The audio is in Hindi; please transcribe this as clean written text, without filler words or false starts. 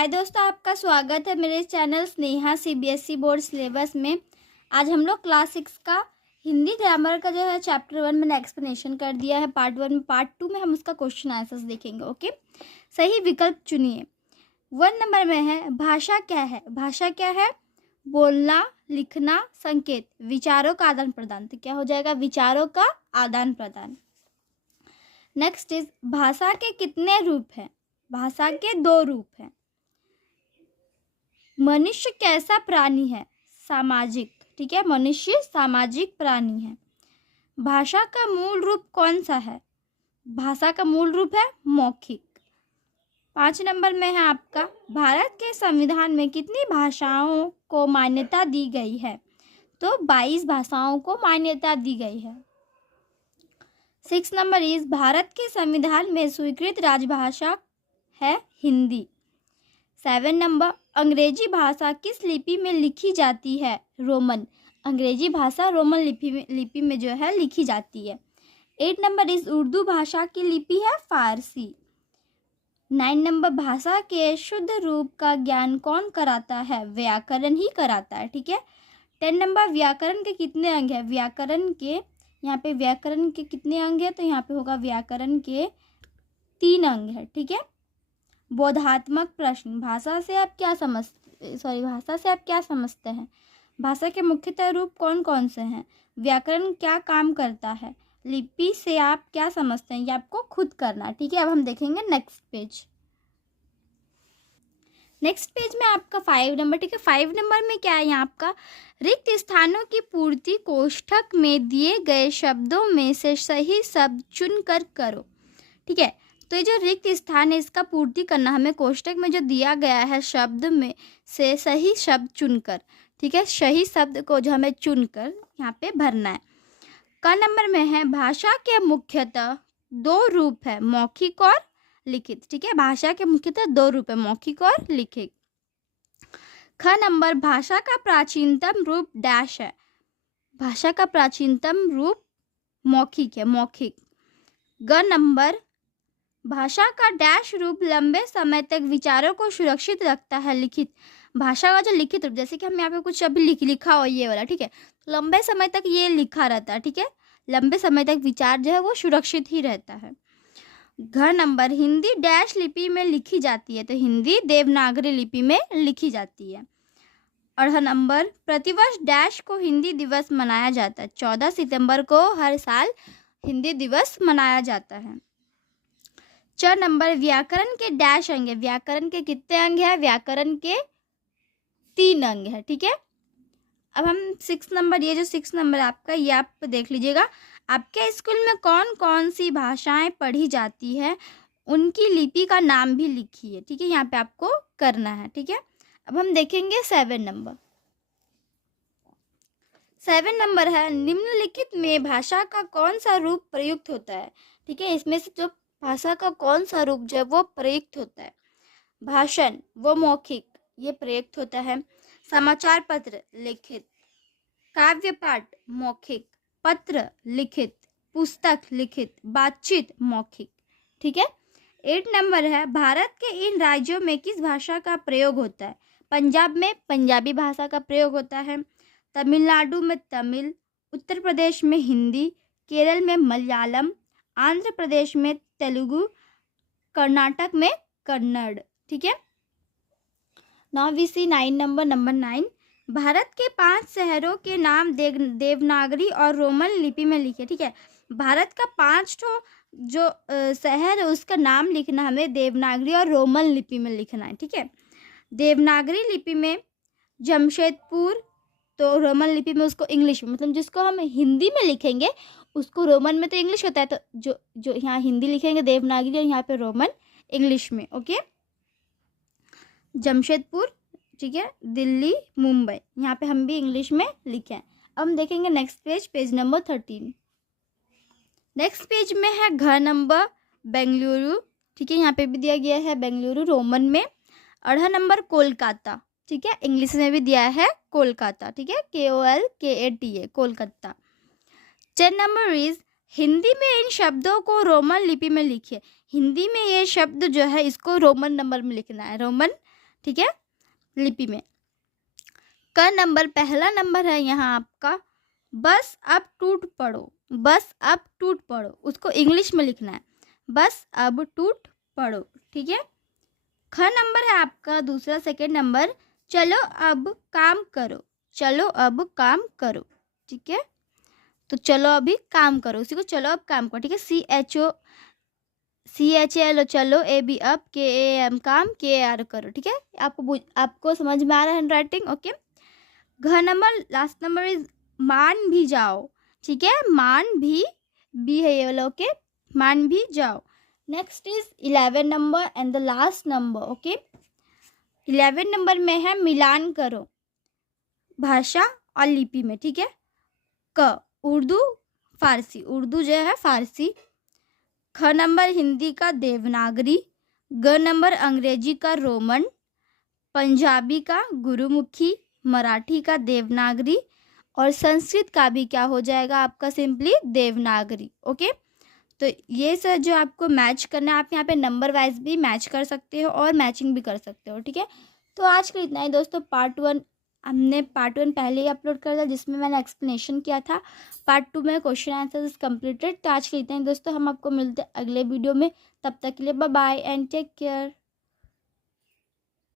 हाय दोस्तों, आपका स्वागत है मेरे channel Sneha CBSE board syllabus में। आज हम लोग क्लास 6 का हिंदी ग्रामर का जो है चैप्टर 1 मैंने एक्सप्लेनेशन कर दिया है पार्ट 1 में। पार्ट 2 में हम उसका क्वेश्चन आंसर्स देखेंगे। ओके, सही विकल्प चुनिए। 1 नंबर में है भाषा क्या है। भाषा क्या है? बोलना, लिखना, संकेत, विचारों का आदान प्रदान। तो क्या हो जाएगा? विचारों का आदान प्रदान। नेक्स्ट इज भाषा के कितने रूप हैं? भाषा के 2 रूप हैं। मनुष्य कैसा प्राणी है? सामाजिक। ठीक है, मनुष्य सामाजिक प्राणी है। भाषा का मूल रूप कौन सा है? भाषा का मूल रूप है मौखिक। 5 नंबर में है आपका भारत के संविधान में कितनी भाषाओं को मान्यता दी गई है? तो 22 भाषाओं को मान्यता दी गई है। 6 नंबर इज भारत के संविधान में स्वीकृत राजभाषा है हिंदी। 7 नंबर अंग्रेजी भाषा किस लिपि में लिखी जाती है? रोमन। अंग्रेजी भाषा रोमन लिपि में जो है लिखी जाती है। 8 नंबर इस उर्दू भाषा की लिपि है फारसी। 9 नंबर भाषा के शुद्ध रूप का ज्ञान कौन कराता है? व्याकरण ही कराता है। ठीक है। 10 नंबर व्याकरण के कितने अंग है? व्याकरण के यहाँ पे व्याकरण के कितने अंग है? तो यहाँ पे होगा व्याकरण के 3 अंग है। ठीक है। बोधात्मक प्रश्न, भाषा से आप क्या समझते हैं? भाषा के मुख्यतः रूप कौन कौन से हैं? व्याकरण क्या काम करता है? लिपि से आप क्या समझते हैं? ये आपको खुद करना। ठीक है। अब हम देखेंगे नेक्स्ट पेज। नेक्स्ट पेज में आपका 5 नंबर। ठीक है, 5 नंबर में क्या है? यहाँ आपका रिक्त स्थानों की पूर्ति कोष्ठक में दिए गए शब्दों में से सही शब्द चुनकर करो। ठीक है, तो ये जो रिक्त स्थान है इसका पूर्ति करना हमें कोष्ठक में जो दिया गया है शब्द में से सही शब्द चुनकर। ठीक है, सही शब्द को जो हमें चुनकर यहाँ पे भरना है। क नंबर में है भाषा के मुख्यतः 2 रूप है, मौखिक और लिखित। ठीक है, भाषा के मुख्यतः 2 रूप है, मौखिक और लिखित। ख नंबर भाषा का प्राचीनतम रूप डैश है। भाषा का प्राचीनतम रूप मौखिक है, मौखिक। ग नंबर भाषा का डैश रूप लंबे समय तक विचारों को सुरक्षित रखता है, लिखित। भाषा का जो लिखित रूप, जैसे कि हम यहाँ पे कुछ अभी लिखा हो ये वाला, ठीक है, लंबे समय तक ये लिखा रहता है। ठीक है, लंबे समय तक विचार जो है वो सुरक्षित ही रहता है। घ नंबर हिंदी डैश लिपि में लिखी जाती है, तो हिंदी देवनागरी लिपि में लिखी जाती है। और ह नंबर प्रतिवर्ष डैश को हिंदी दिवस मनाया जाता है। 14 सितंबर को हर साल हिंदी दिवस मनाया जाता है। 4 नंबर व्याकरण के डैश अंग है। व्याकरण के कितने अंग है? व्याकरण के 3 अंग है। ठीक है। अब हम 6 नंबर, ये जो 6 नंबर आपका ये आप देख लीजिएगा। आपके स्कूल में कौन कौन सी भाषाएं पढ़ी जाती है उनकी लिपि का नाम भी लिखिए। ठीक है, यहाँ पे आपको करना है। ठीक है। अब हम देखेंगे 7 नंबर। 7 नंबर है निम्नलिखित में भाषा का कौन सा रूप प्रयुक्त होता है? ठीक है, इसमें से जो भाषा का कौन सा रूप जो है वो प्रयुक्त होता है? भाषण वो मौखिक, ये प्रयुक्त होता है। समाचार पत्र लिखित, काव्य पाठ मौखिक, पत्र लिखित, पुस्तक लिखित, बातचीत मौखिक। ठीक है। 8 नंबर है भारत के इन राज्यों में किस भाषा का प्रयोग होता है? पंजाब में पंजाबी भाषा का प्रयोग होता है, तमिलनाडु में तमिल, उत्तर प्रदेश में हिंदी, केरल में मलयालम, आंध्र प्रदेश में तेलुगु, कर्नाटक में कन्नड़। ठीक है। Now we see 9 number. Number 9 Bharat के 5 शहरों के नाम देवनागरी और रोमन लिपि में लिखे। ठीक है, भारत का 5 जो शहर है उसका नाम लिखना हमें देवनागरी और रोमन लिपि में लिखना है। ठीक है, देवनागरी लिपि में जमशेदपुर, तो रोमन लिपि में उसको इंग्लिश में, मतलब जिसको हम हिंदी में लिखेंगे उसको रोमन में तो इंग्लिश होता है, तो जो यहाँ हिंदी लिखेंगे देवनागरी और यहाँ पे रोमन इंग्लिश में। ओके, जमशेदपुर, ठीक है, दिल्ली, मुंबई, यहाँ पे हम भी इंग्लिश में लिखे हैं। अब हम देखेंगे next page, page number 13। Next page में है घ नंबर बेंगलुरु। ठीक है, यहाँ पे भी दिया गया है बेंगलुरु रोमन में। अढ़ नंबर कोलकाता। ठीक है, इंग्लिश में भी दिया है कोलकाता। ठीक है, KOLKATA, Kolkata. 10 number is Hindi में इन शब्दों को रोमन लिपि में लिखिए। हिंदी में ये शब्द जो है इसको रोमन नंबर में लिखना है, रोमन ठीक है, लिपि में। क नंबर, पहला नंबर है यहाँ आपका बस अब टूट पड़ो, बस अब टूट पड़ो, उसको इंग्लिश में लिखना है, बस अब टूट पड़ो, ठीक है। ख नंबर है आपका दूसरा, सेकंड नंबर, चलो अब काम करो, चलो अब काम करो, ठीक है। तो चलो अभी काम करो, उसी को चलो अब काम करो, ठीक है। CHALO चलो, AB अब, KAM काम, KAR करो, ठीक है। आपको समझ में आ रहा है हैंड राइटिंग, ओके। घ नंबर, लास्ट नंबर इज मान भी जाओ, ठीक है, मान भी है ये वाला, ओके, मान भी जाओ। Next is 11 number and the last number, okay. 11 number में है मिलान करो भाषा और लिपि में, ठीक है। क उर्दू फारसी, उर्दू जो है फारसी। ख नंबर हिंदी का देवनागरी। ग नंबर अंग्रेजी का रोमन, पंजाबी का गुरुमुखी, मराठी का देवनागरी और संस्कृत का भी क्या हो जाएगा आपका सिंपली देवनागरी, ओके। तो ये सर जो आपको मैच करना है, आप यहाँ पे नंबर वाइज भी मैच कर सकते हो और मैचिंग भी कर सकते हो, ठीक है। तो आज का इतना ही दोस्तों, हमने पार्ट 1 पहले ही अपलोड कर दिया जिसमें मैंने एक्सप्लेनेशन किया था। पार्ट 2 में क्वेश्चन आंसर इज कम्प्लीटेड। तो आज के इतना ही दोस्तों, हम आपको मिलते हैं अगले वीडियो में, तब तक के लिए bye bye and take care.